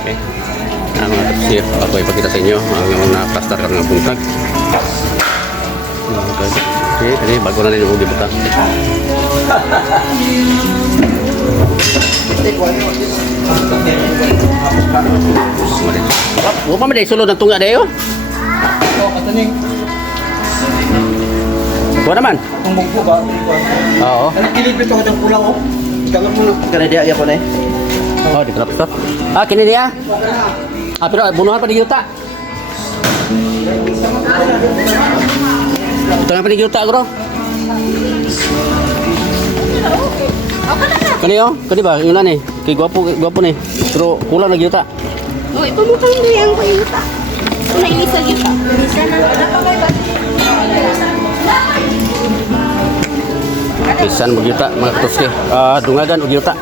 Okay. Mga kapsir, ako ipakita sa inyo ang na-plaster ka ng buntag. Okay, jadi bago na rin yung ugi butang. Huwag pa maday sulod ng tunga dayo. Buwan naman. Oo. Kilid dito hadang pulang oh. Tangan mo na. Kana dia ya po na. Oh, di plaster. Ah, kini dia. Ah, pero bunuhan pa di yuta. Tengah pa di yuta, bro. Kani ba? Yun na ni. Kay gwapo ni. Pero kulang lagi yuta. Oh, ipamukang mo yung yuta. Kung nailisa yuta. Ilisa na. Pisan magyuta mga katuski. Dungagan og yuta.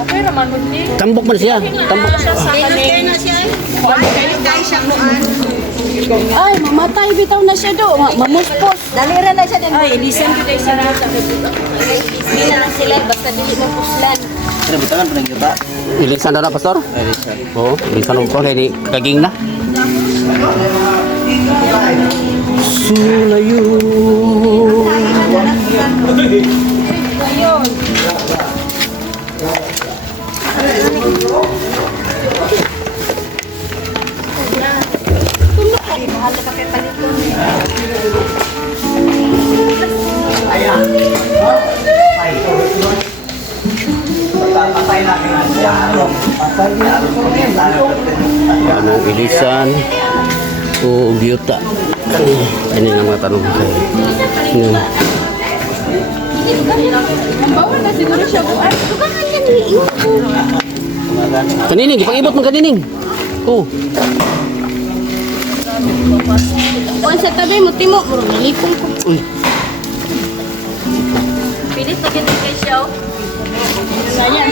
Okay naman mo ni. Tambok man siya. Tambok. Kaya na siya. Kaya siya kuan. Ay, mamatay bitaw na siya do. Mamuspos. Dalira na siya din. Ay, ilisan ko tayo siya. Hindi na sila basta dili mo puslan. Kana bitangan pa nang yuta. Ilisan na pastor? Ilisan. Oo, ilisan ko ni kaging na. Sulayo. Ayun. Mahal ka kay paliton. Ayan. Ay. Patay na kaya. Patay na. Ano ilisan o yuta. Ini nga mga tanong ko sa'yo. Ang bawal na siguro siya buwan. Tukangan yan ni Kanining, ipang-ibot mo kanining. Oh. Kung sa tabi mo, timo, muro nilipong ko. Uy. Pilit na kay siya. Ganyan.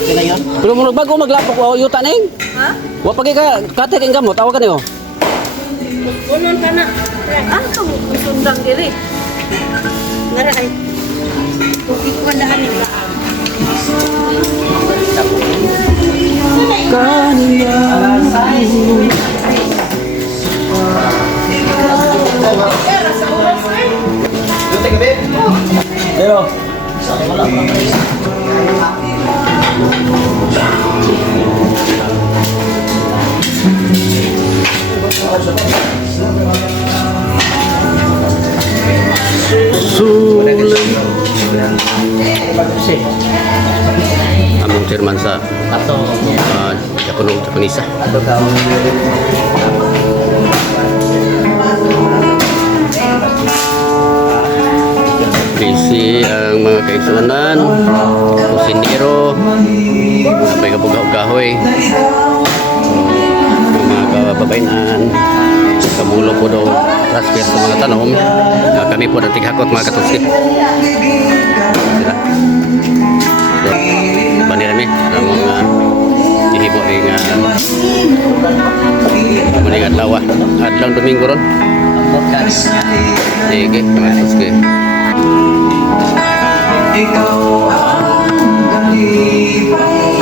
Kina yon. Pero muna bago maglapok o yuta ning. Ha? Wa pagi ka katek ang gamot, tawagan niyo. Kunon ka na. Ah, kamu sundang diri. Ngara ay. Hindi ko wala nila. Ayo. Among chairman sa Ato. Japanisa. Ato ka. Busy ang mga kaigsunan, kusinero, may kabugaw-gahoy, mga kababayanan, kamulo po daw transfer sa mga tanom. Kami po natighakot mga katuski. Banirami ang mga ihimo nga maningan lawa. Adlang Domingo ron. Sige, mga katuski. Ikaw ang galipay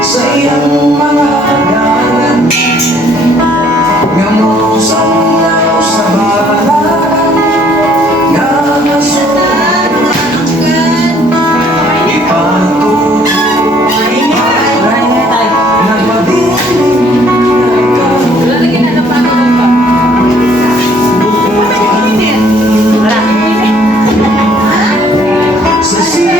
sa iyong mga dalan, ngamusang lang sa balan, nga nasulat ipatuloy nagmadiling sa siya.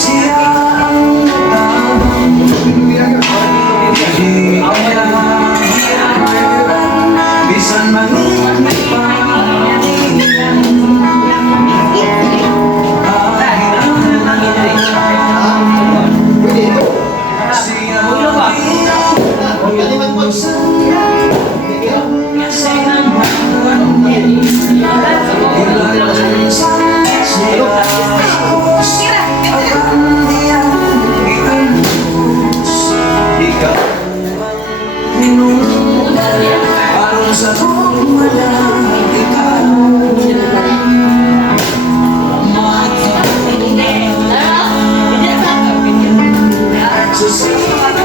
Siya ang tawag. walang ikaw. At sa sinuwang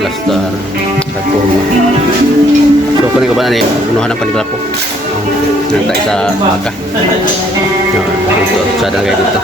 plastar platforma. So kani ko ba na unuhan ang panigla ko. Nanta isa baka. Ito sa dagay dito.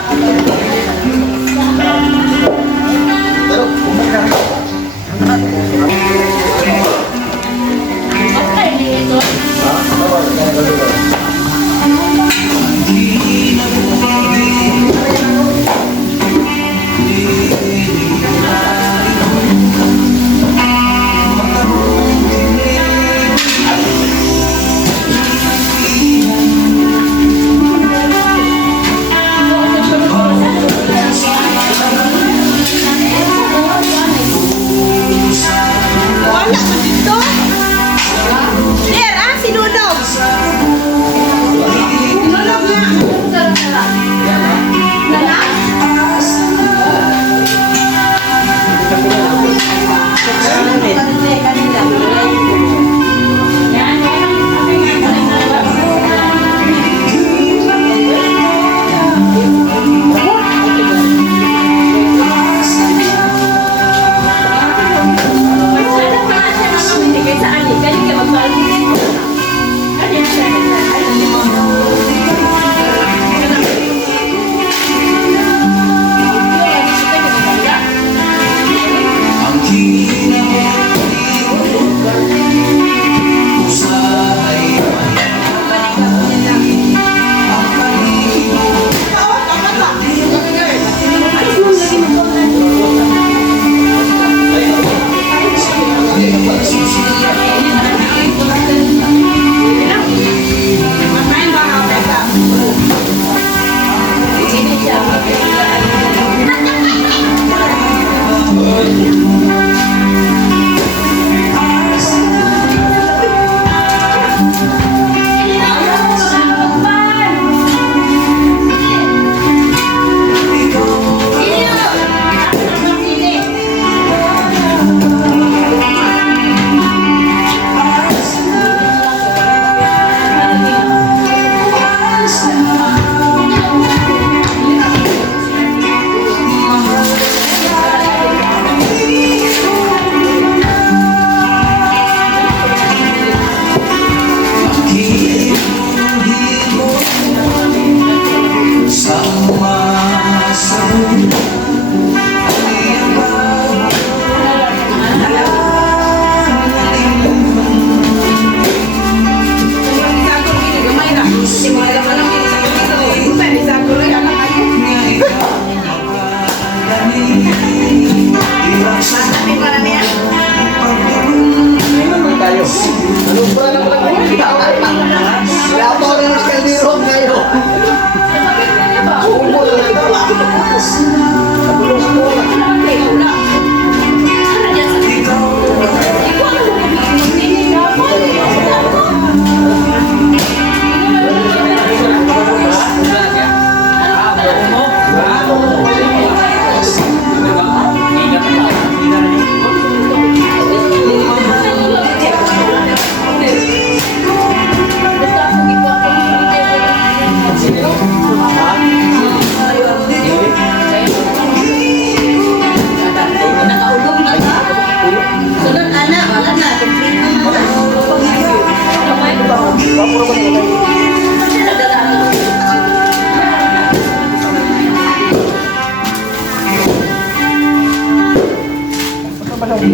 Sige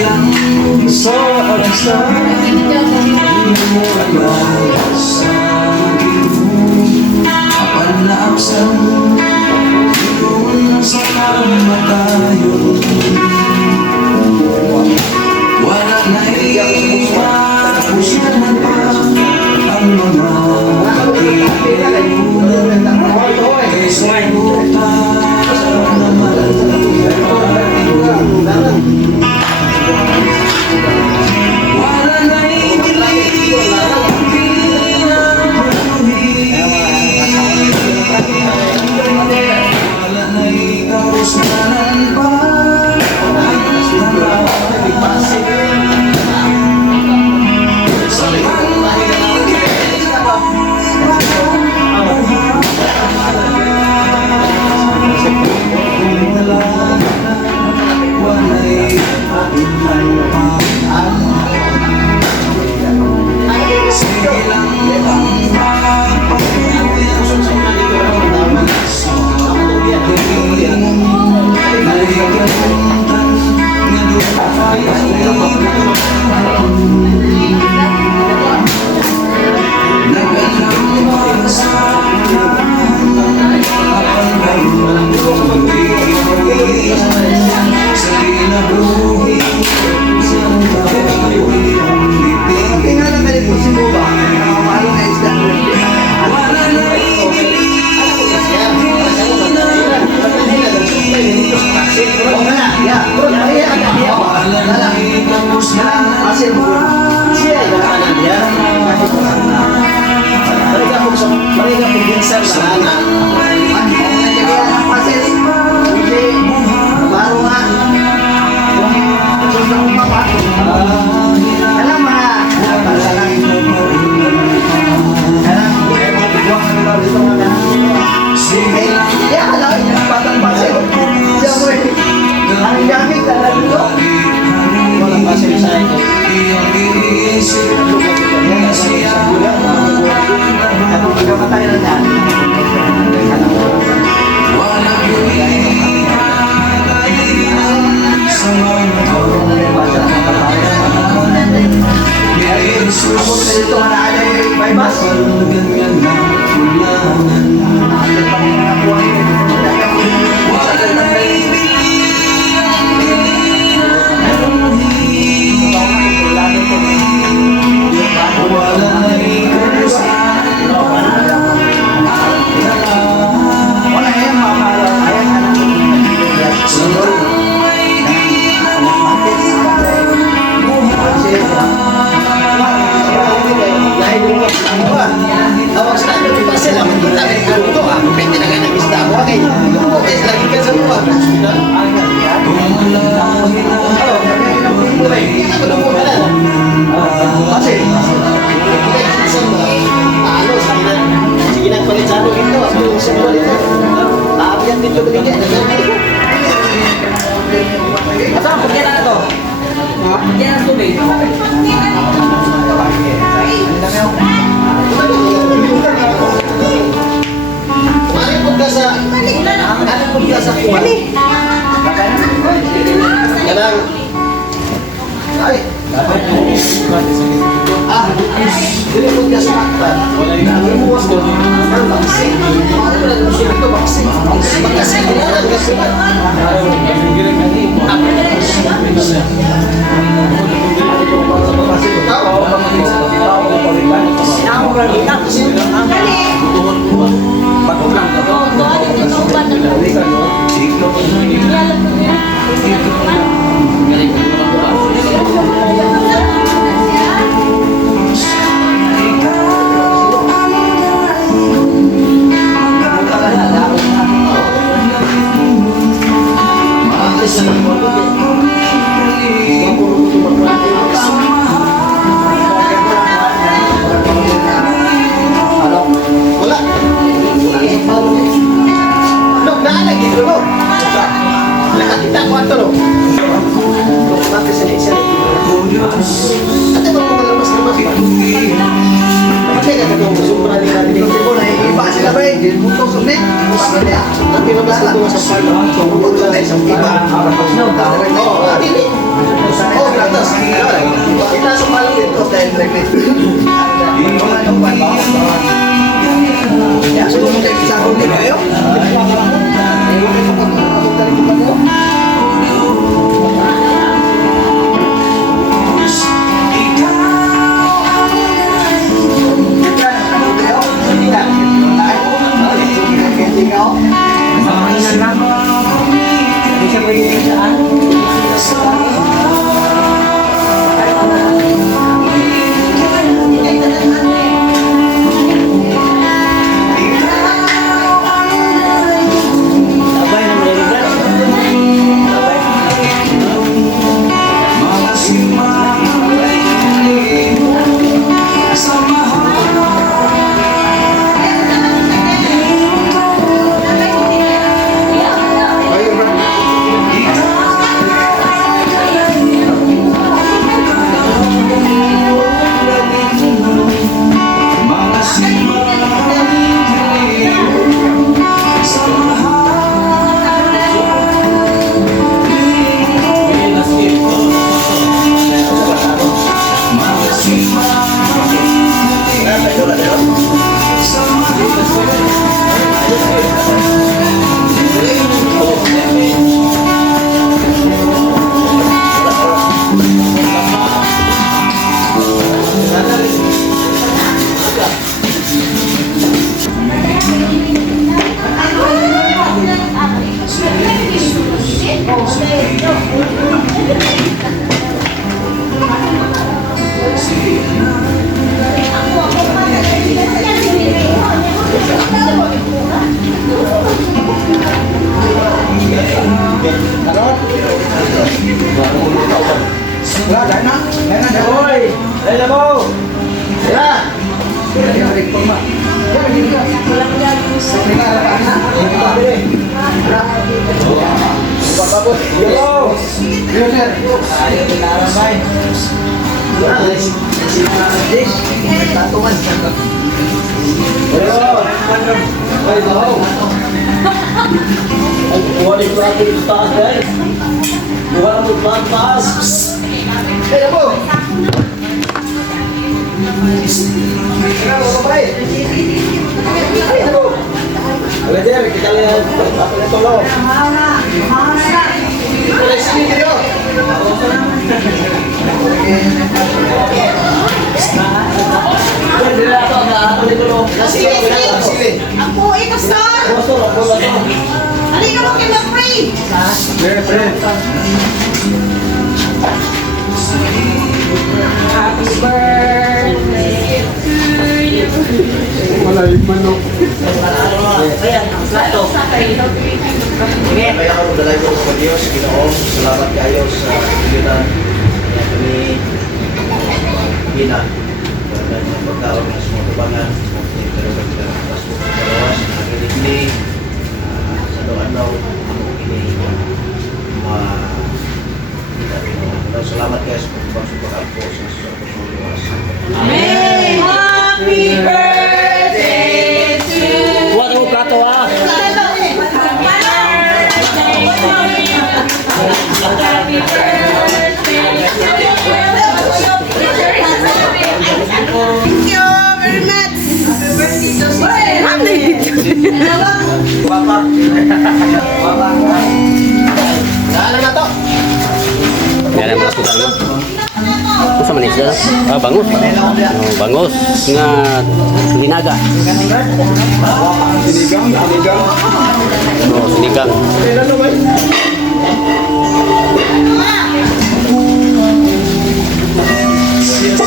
lang sa oras na hindi mo alam sa akin mo kapanaksan doon sa kamatayo. Wala na tapos na ba ang mga pagkikailan kaysa buta naman. Wala na ibili ang kinabuhi. Wala na ikarusmanan pa ang Ate, Kasi katong sobra din natin dito ko na iba sila ba eh. Puto sumit. Tapi nabasa ko sa palo. Puto sa iba. Oh, dili. Oh, gratas. Kita sa palo dito dahil regret. Ya, so mo tayo sa akong dito kayo. Kita lihat apa itu loh. Sini video. Ako, ito, sir! Halika mo kay Mapri! Happy birthday to you! Wala yung manok. Ayan, ang plato. Kaya ako dalay ko sa Diyos, Ginoo. Salamat kayo sa pilihan ni Gina. Dan yang berkawan semua tubangan, pero berkawan semua kawas, akhir ini satu ini selamat guys, untuk aku sesuatu luas. Amen! Happy birthday to you! Buat aku plato ah. Happy birthday! Thank you very much! Happy birthday to you! Bapak. Dala na to. Yan ang mga suka naman. Ito sa Manisda. Ah, bangus. Oh, bangus nga linaga. Oh, sinigang.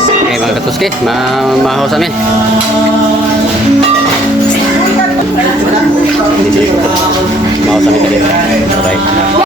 Okay, mga katuske, mahaw sa amin. Mahaw sa amin. Bye.